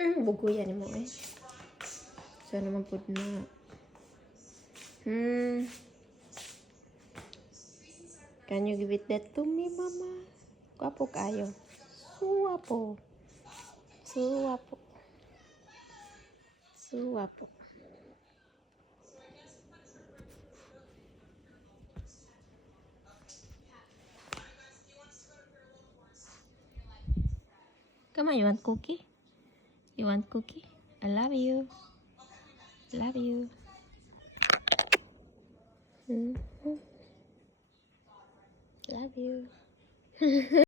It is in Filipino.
Bugoyan mo eh. So naman po na. Can you give it that to me, mama? Guwapo kayo. Suwapo. Suwapo. Suwapo. Come on, you want cookie? You want cookie? I love you. Love you. Love you.